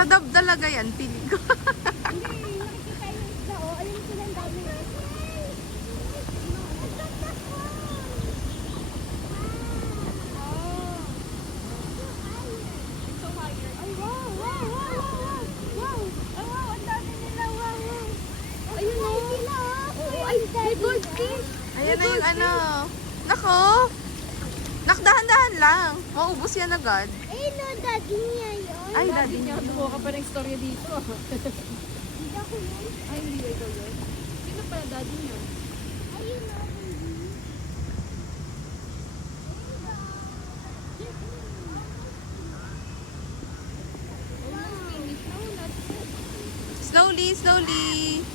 Sa dab talaga yan, piling ko. Hindi, nakikita yung isda, oh. Ayun sila ang dami. Ay, wow, wow, wow, wow, wow. Ay, wow, ang dami nila, wow, wow. Ayun, oh. Ay, may goldfish. Ayan na yung ano. Nako. Nakdahan-dahan lang. Maubos yan agad. Ayun, no, daddy niya yun. Ay, daddy niya. Buo ka pa ng istorya dito. Hindi ako yun. Ay, hindi ikaw yun. Sino pala daddy niya? Ayun, no, baby. Almost finished na. Not Slowly, slowly.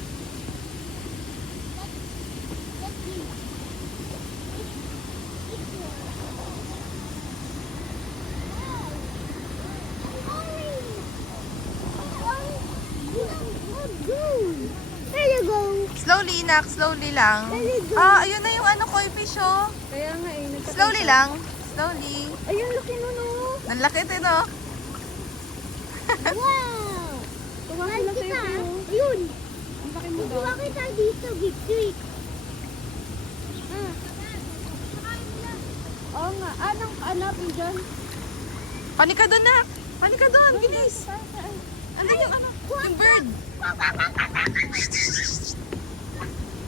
There you go. Slowly, nak. Slowly lang. Ah, ayun na yung ano, koi fish, oh. Kaya nga eh. Slowly lang. Slowly. Ayun, laki nun, oh. Nanlaki ito, no? Wow. Tuwa Mahal sila sa'yo. kita. Pero Ayun. ang laki mo daw. Tuwa kita dito, big trick. Oo nga. Anong hanapin dyan? Panika doon, nak. Panika doon. Bilis. Ano yung ano? Yung bird.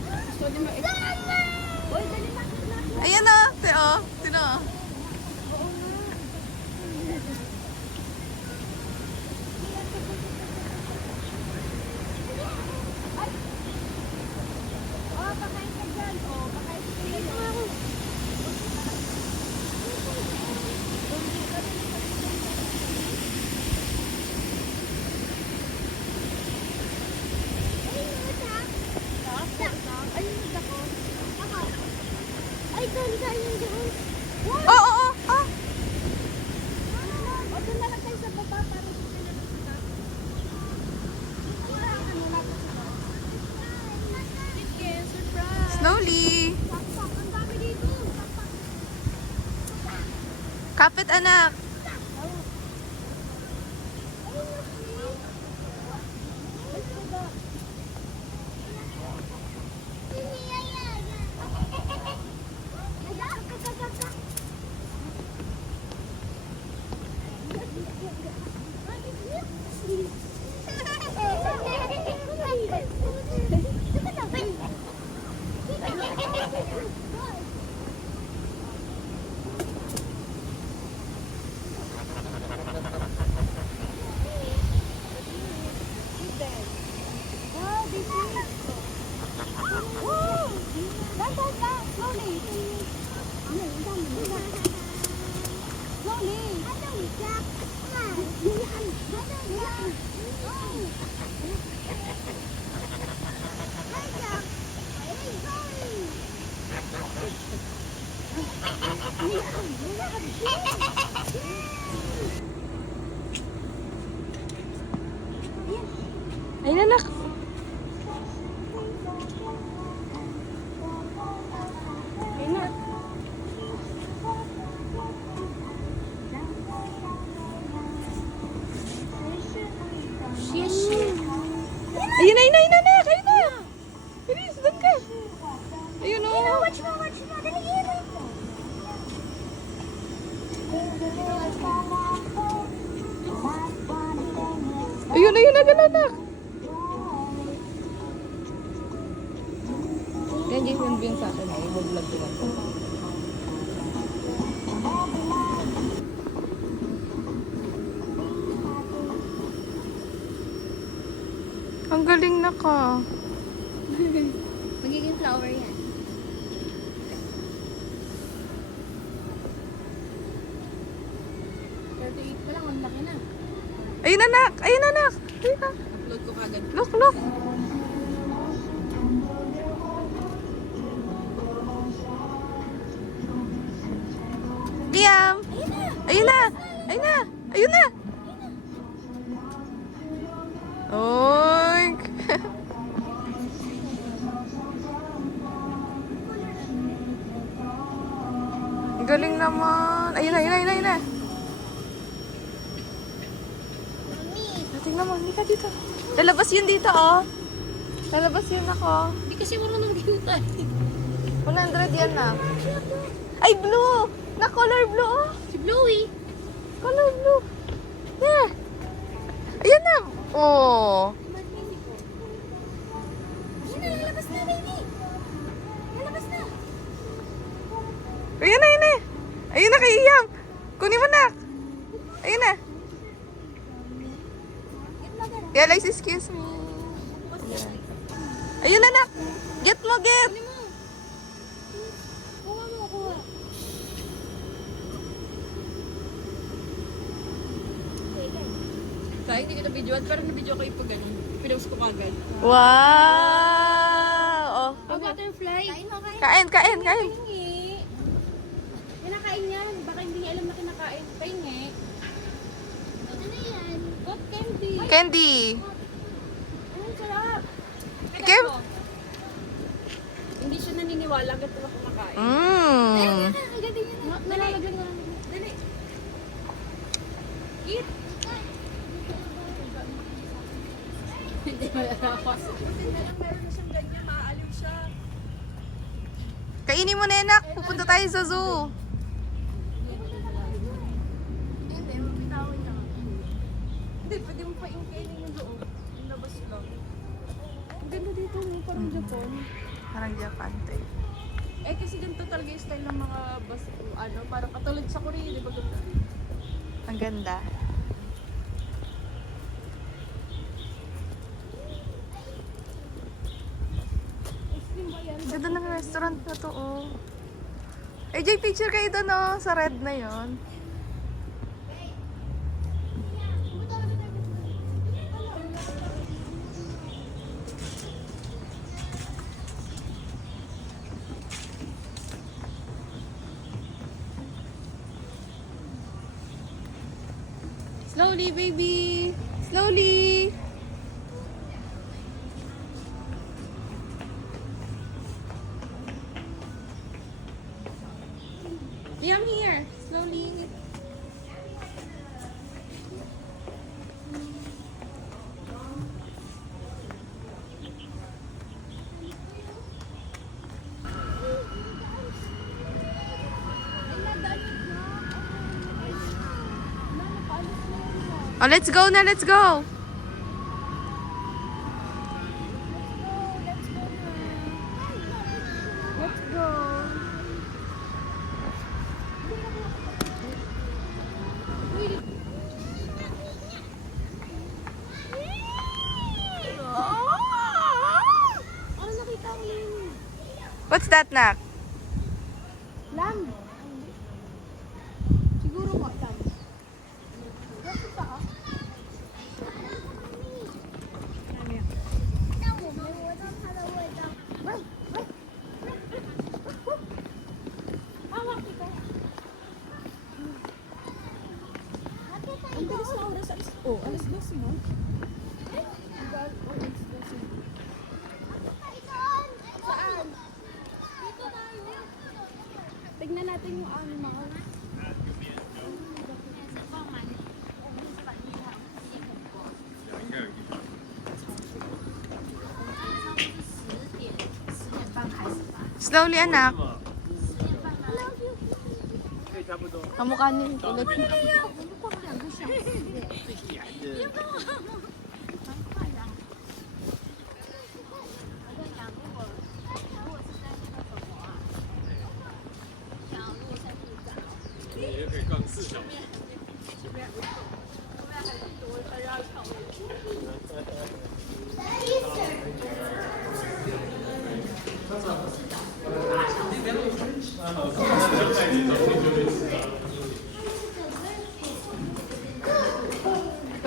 Gusto niyo Uy, dali na. Ayan na. Teo. Sino? Oh, pakain ka dyan. Oh, pakain ka dyan. Ay, ganda yun doon. Oh, oh, oh. Oh. O, doon na lang tayo sa baba para hindi sila nakita. Kita ang ano natin sa baba. Chicken, surprise! Slowly. Pakpak, ang dami dito. Pakpak. Kapit, anak. Wow, this is. Woo! Back. Slowly. Slowly. Ayun, anak. Ayun na. Shish. Ayun na, anak. Ayun na. Bilis, doon ka. Ayun, oh. Watch mo. Dali, iwan mo. Ayun, agad, anak. Yan yung sa akin. Ay, vlog ko lang. Ang galing na ka. Magiging flower yan. Pa lang, ang laki na. Ayun, anak. Ayun, anak. Ayun na. Upload ko kagad. Look. Liam. Ayun na. Oy. Galing naman. Ayun na. Mami. Tingnan Tignan mo, hindi ka dito. Lalabas yun dito, oh. Lalabas yun ako. Hindi kasi marunong binutan. 100 yan na. Ay, blue! Na color blue, oh. Si Bluey. Color blue. Yeah. Ayan na. Oh. Ayun na, lalabas na, baby. Lalabas na. Ayan na, ayan na. Ayun na kay Iyam. Kunin mo na. Ayun na. Yeah, like, excuse me. Ayun na, nak. Get mo, get. Kuha mo, kuha. Kaya hindi kita videoan, pero na-video ko yung pag ganun. Pinost ko kagad. Wow. Oh. Oh, butterfly. Kain mo, kain. Kain, kain, kain. Pahingi. Kinakain yan. Baka hindi niya alam na kinakain. Pahingi. Ano yan? Got candy. Candy. Anong sarap? Kim? Hindi siya naniniwala agad pala kumakain. Mmm. Ang ganda yun. Nalalagyan na lang. Dali. Eat. Hindi malalapas. Meron na siyang ganyan, maaaliw siya. Kainin mo na, anak. Pupunta tayo sa zoo. Hindi, magbitawin na. Hindi, pwede mo pa ingkainin yung loob. Yung labas lang. Ang ganda dito, no? Parang Japan. Parang Japan to eh. Eh, kasi ganito talaga yung style ng mga bus, ano, parang katulad sa Korea, di ba ganda? Ang ganda. Ang ganda ng restaurant na to, oh. AJ, picture kayo doon, oh. Sa red na yon. Slowly, baby. Slowly. Liam, here. Slowly. Oh, let's go na. Let's go. Let's go! Ano nakita ko yun? What's that, nak? Lamb! Siguro nga, lamb. Bakit pa ah? Hawak ito. Ang bilis na oras. Oh, alas 12 mo. Saan? Dito tayo. Tignan natin yung animal. Slowly, anak. Kamukha niyo yung kulot.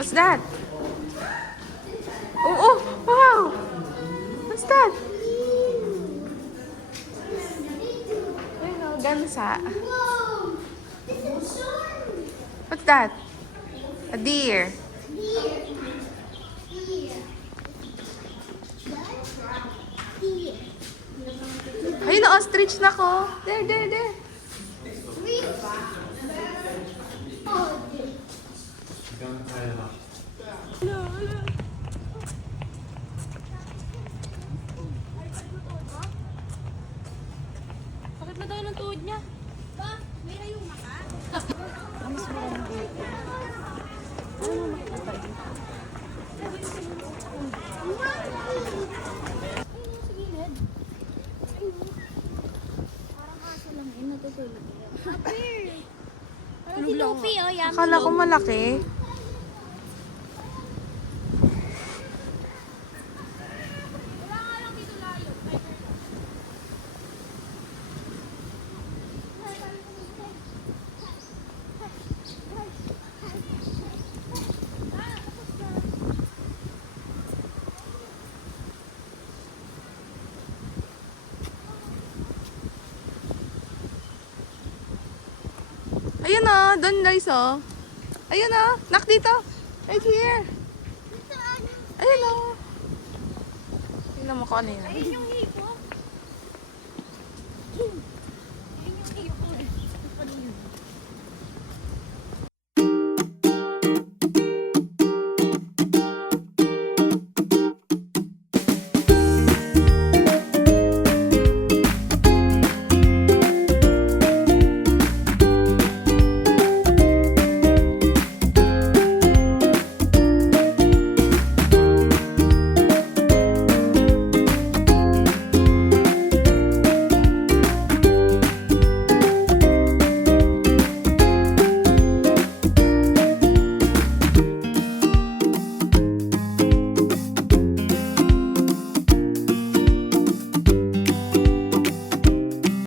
What's that? Oh, oh, wow! What's that? Ayun, oh, gansa. Whoa! This is storm. What's that? A deer. Deer. Deer. Deer. Ayun, ostrich na ko. There, there, there. Oh, deer. Ala, ala. ng tuhod niya. Ba, may yung maka. Mas marami dito. Ano mo makikita dito? Ayun sa gilid. Ayun. Parang aso lang yun, natutulog yun. Happy! Parang si Luffy, oh, yummy. Akala ko malaki. Wala nga lang dito layo. Ayun oh, doon guys oh. Ayun oh, knock dito. Right here. Ayun oh. Tingnan mo kung ano yun. Ayun yung hipon.